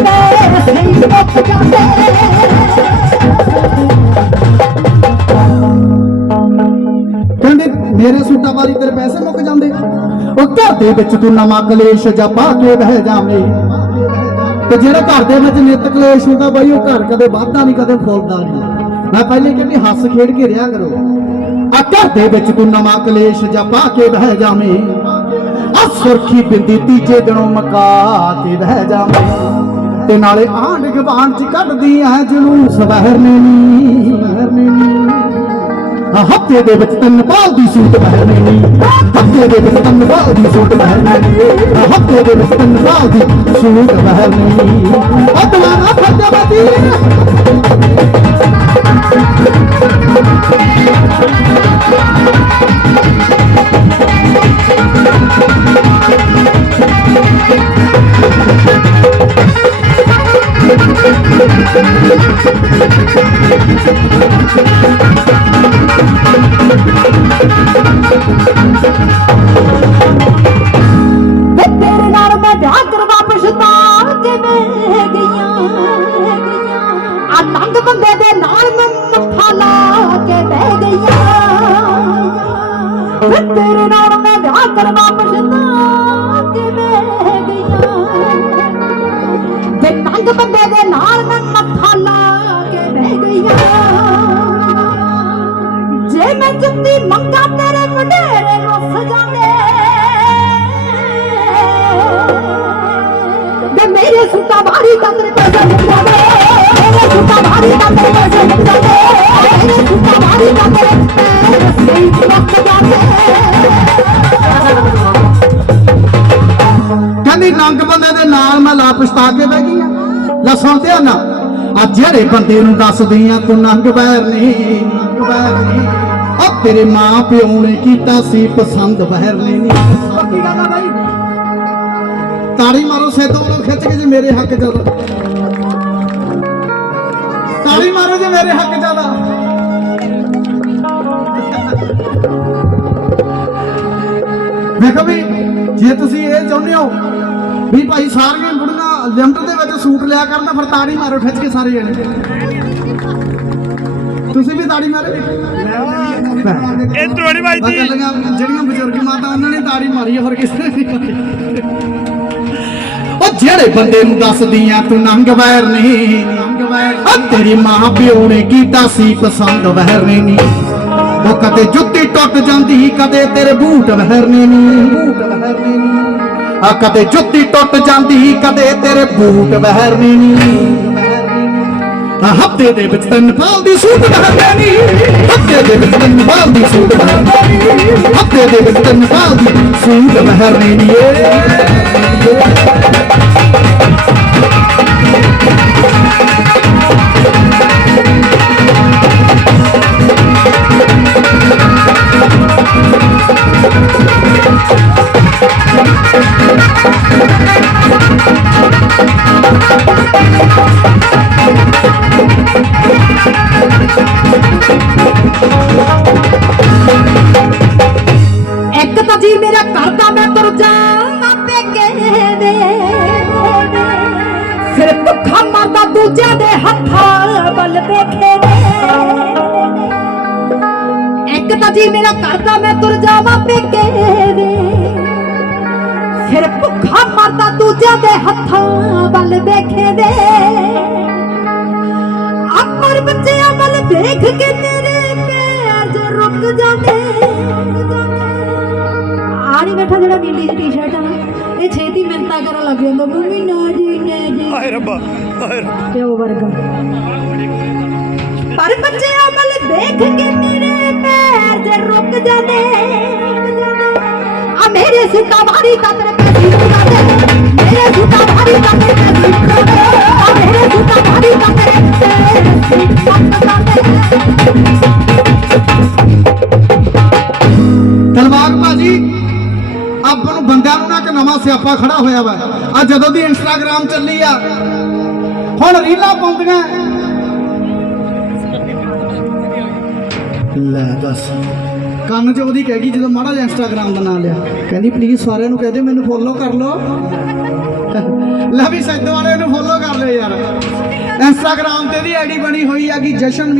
ਤੇਰੇ ਕਹਿੰਦੇ ਮੇਰੇ ਸੂਟਾਂ ਵਾਲੀ ਤੇਰੇ ਪੈਸੇ ਮੁੱਕ ਜਾਂਦੇ ਉਹ ਘਰ ਦੇ ਵਿੱਚ ਤੂੰ ਨਵਾਂ ਕਲੇਸ਼ ਜਾਂ ਕੇ ਬਹਿ ਜਾਵੇਂ। ਤੇ ਜਿਹੜਾ ਘਰ ਦੇ ਵਿੱਚ ਨਿਤ ਕਲੇਸ਼ ਹੁੰਦਾ ਬਈ, ਉਹ ਘਰ ਕਦੇ ਵਾਧਾ ਨਹੀਂ, ਕਦੇ ਫੁੱਲਦਾ ਨਹੀਂ। ਮੈਂ ਪਹਿਲੇ ਕਹਿੰਦੀ, ਹੱਸ ਖੇਡ ਕੇ ਰਿਹਾ ਕਰੋ। ਆ ਘਰ ਦੇ ਵਿੱਚ ਤੂੰ ਨਵਾਂ ਕਲੇਸ਼ ਜਾਂ ਪਾ ਕੇ ਬਹਿ ਜਾਵੇਂ। ਆ ਸੁਰਖੀ ਬਿੰਦੀ ਤੀਜੇ ਦਿਨੋਂ ਮਕਾ ਕੇ ਬਹਿ ਜਾਵੇਂ। ਤੇ ਨਾਲੇ ਆਂਢ ਗਵਾਂਢ ਚ ਕੱਢਦੀ ਐ ਜਲੂਸ ਵਹਿਰਨੇ ਨੀ ਵਹਿਰਨੇ ਨੀ ਹੱਥੇ ਦੇ ਵਿੱਚ ਤਨ ਪਾਲ ਦੀ ਸੂਟ ਪਹਿਨਣੀ ਨੀ ਹੱਥੇ ਦੇ ਵਿੱਚ ਤਨ ਪਾਲ ਦੀ ਸੂਟ ਪਹਿਨਣੀ ਨੀ ਹੱਥੇ ਦੇ ਵਿੱਚ ਤਨ ਪਾਲ ਦੀ ਸੂਟ ਪਹਿਨਣੀ ਨੀ ਅਦਵਾਨਾ ਫਤਿਹਵਤੀ ਵੇ ਆ ਬੰਦੇ ਦੇ ਨਾਲ ਮੈਂ ਮੱਥਾ ਲਾ ਕੇ ਬਹਿ ਗਈਆਂ ਤੇਰੇ ਨਾਲ ਮੈਂ ਵਿਆਹ ਕਰਵਾ ਪਛਤਾਣ ਕੇ ਬਹਿ ਗਈਆਂ ਵੇ ਤੰਗ ਬੰਦੇ ਦੇ ਨਾਲ ਮੈਂ ਮੱਥਾ ਲਾ ਕੇ ਬਹਿ ਗਈਆਂ ਜੇ ਮੈਂ ਜੁੱਤੀ ਮੰਗਾ ਤੇਰੇ ਵਡੇਰੇ ਰੁੱਸ ਜਾਂਦੇ ਵੇ ਮੇਰੇ ਸੁੱਤਾ ਬਾਰੀ ਤਾਂ ਤੇਰੇ ਜਾਂਦੇ ਜਾਂਦੇ ਜਾਂਦੇ ਕਹਿੰਦੀ ਨੰਗ ਬੰਦੇ ਦੇ ਨਾਲ ਮੈਂ ਲਾ ਪਛਤਾ ਕੇ ਬਹਿ ਗਈ ਆ। ਲੈ ਸੁਣ ਤੇ ਨਾ ਆ ਜਿਹੜੇ ਬੰਦੇ ਨੂੰ ਦੱਸਦੀ ਆ ਤੂੰ ਨੰਗ ਬੈਰ ਨਹੀਂ ਨੰਗ ਬੈਰ ਨਹੀਂ ਆ ਤੇਰੇ ਮਾਂ ਪਿਓ ਨੇ ਕੀਤਾ ਸੀ ਪਸੰਦ ਬਹਿਰ ਨਹੀਂ ਪੱਕੀ ਗੱਲ ਆ ਬਾਈ? ਤਾੜੀ ਮਾਰੋ ਸੇਦੋਂ ਨੂੰ ਖਿੱਚ ਕੇ ਜੇ ਮੇਰੇ ਹੱਕ ਤਾੜੀ ਮਾਰੋ ਹੱਕ ਜ਼ਿਆਦਾ ਦੇਖੋ ਵੀ ਜੇ ਤੁਸੀਂ ਇਹ ਚਾਹੁੰਦੇ ਹੋ ਵੀ ਭਾਈ ਸਾਰੀਆਂ ਬੁੜੀਆਂ ਲਿਮਟ ਦੇ ਵਿੱਚ ਸੂਟ ਲਿਆ ਕਰਨ ਤਾਂ ਫਿਰ ਤਾੜੀ ਮਾਰੋ ਖਿੱਚ ਕੇ ਸਾਰੇ ਜਣੇ। ਤੁਸੀਂ ਵੀ ਤਾੜੀ ਮਾਰੋ। ਇਹ ਤੁਹਾਡੀ ਬਾਈ ਜੀ ਜਿਹੜੀਆਂ ਬਜ਼ੁਰਗ ਮਾਤਾ ਉਹਨਾਂ ਨੇ ਤਾੜੀ ਮਾਰੀ ਹੋਰ ਕਿਸੇ ਨੇ ਨਹੀਂ ਉਹ ਜਿਹੜੇ ਬੰਦੇ ਨੂੰ ਦੱਸਦੀਆਂ ਤੂੰ ਨੰਗ ਵੈਰ ਨਹੀਂ। ਨੰਗ ਤੇਰੀ ਮਾਂ ਪਿਓ ਨੇ ਕੀਤਾ ਸੀ ਪਸੰਦ ਵਹਿਰਨੇ ਨਹੀਂ ਉਹ ਕਦੇ ਜੁੱਤੀ ਟੁੱਟ ਜਾਂਦੀ, ਕਦੇ ਤੇਰੇ ਬੂਟ ਵਹਿਰਨੇ ਨਹੀਂ ਬੂਟ ਵਹਿਰਨੇ ਨਹੀਂ ਆ ਕਦੇ ਜੁੱਤੀ ਟੁੱਟ ਜਾਂਦੀ, ਕਦੇ ਤੇਰੇ ਬੂਟ ਵਹਿਰਨੇ ਨਹੀਂ ਹਫ਼ਤੇ ਦੇ ਵਿੱਚ ਤਿੰਨ ਪਾਲ ਦੀ ਸੂਟ ਵਹਿਰਨੇ ਨਹੀਂ ਹਫ਼ਤੇ ਦੇ ਵਿੱਚ ਤਿੰਨ ਪਾਲ ਦੀ ਸੂਟ ਵਹਿਰਨੇ ਨਹੀਂ ਹਫ਼ਤੇ ਦੇ ਵਿੱਚ ਤਿੰਨ ਪਾਲ ਦੀ ਸੂਟ ਵਹਿਰਨੇ ਏ ਜੀ ਮੇਰਾ ਕਰਦਾ ਮੈਂ ਤੁਰ ਜਾਵਾਂ ਪੇਕੇ ਦੇ। ਫਿਰ ਭੁੱਖਾ ਮਰਦਾ ਦੂਜਿਆਂ ਦੇ ਹੱਥਾਂ ਵੱਲ ਵੇਖੇ ਦੇ ਇੱਕ ਤਾਂ ਜੀ ਮੇਰਾ ਕਰਦਾ ਮੈਂ ਤੁਰ ਜਾਵਾਂ ਪੇਕੇ ਦੇ। ਫਿਰ ਭੁੱਖਾ ਮਰਦਾ ਦੂਜਿਆਂ ਦੇ ਹੱਥਾਂ ਵੱਲ ਵੇਖੇ ਦੇ ਆਪਰ ਬੱਚਿਆਂ ਵੱਲ ਦੇਖ ਕੇ ਜਿਹੜਾ ਨੀਲੀ ਦੀ ਟੀ-ਸ਼ਰਟ ਆ ਨਾ ਇਹ ਛੇਤੀ ਮਿੰਤਾ ਕਰਨ ਲੱਗ ਜਾਂਦਾ ਮੰਮੀ ਨਾ ਜੀ ਨਾ ਜੀ। ਹਾਏ ਰੱਬਾ ਹਾਏ ਰੱਬਾ। ਪਿਓ ਵਰਗਾ। ਪਰ ਬੱਚਿਆਂ ਵੱਲ ਦੇਖ ਕੇ ਮੇਰੇ ਪੈਰ ਜੇ ਰੁਕ ਜਾਂਦੇ ਆ ਮੇਰੇ ਸੁੱਤਾ ਭਾਰੀ ਤਾਂ ਤੇਰੇ ਪੈਸੇ ਰੁਕ ਜਾਂਦੇ। ਮੇਰੇ ਸੁੱਤਾ ਭਾਰੀ ਤਾਂ ਤੇਰੇ ਨਵਾਂ ਸਿਆਪਾ ਖੜਾ ਹੋਇਆ ਵਾ। ਆ ਜਦੋਂ ਦੀ ਇੰਸਟਾਗ੍ਰਾਮ ਚੱਲੀ ਆ, ਹੁਣ ਰੀਲਾਂ ਪਾਉਂਦੀਆਂ। ਲੈ ਦੱਸ। ਕੰਨ 'ਚ ਉਹਦੀ ਕਹਿ ਗਈ ਜਦੋਂ ਮਾੜਾ ਜਿਹਾ ਇੰਸਟਾਗ੍ਰਾਮ ਦਾ ਨਾਂ ਲਿਆ। ਕਹਿੰਦੀ ਪਲੀਜ਼ ਸਾਰਿਆਂ ਨੂੰ ਕਹਿ ਦੇ, ਮੈਨੂੰ ਫੋਲੋ ਕਰ ਲਓ। ਲੈ ਵੀ ਸੈਦ ਵਾਲੇ ਨੂੰ ਫੋਲੋ ਕਰ ਇੰਸਟਾਗ੍ਰਾਮ ਤੇ ਦੀ ਆਈਡੀ ਬਣੀ ਹੋਈ ਹੈਗੀ ਜਸ਼ਨ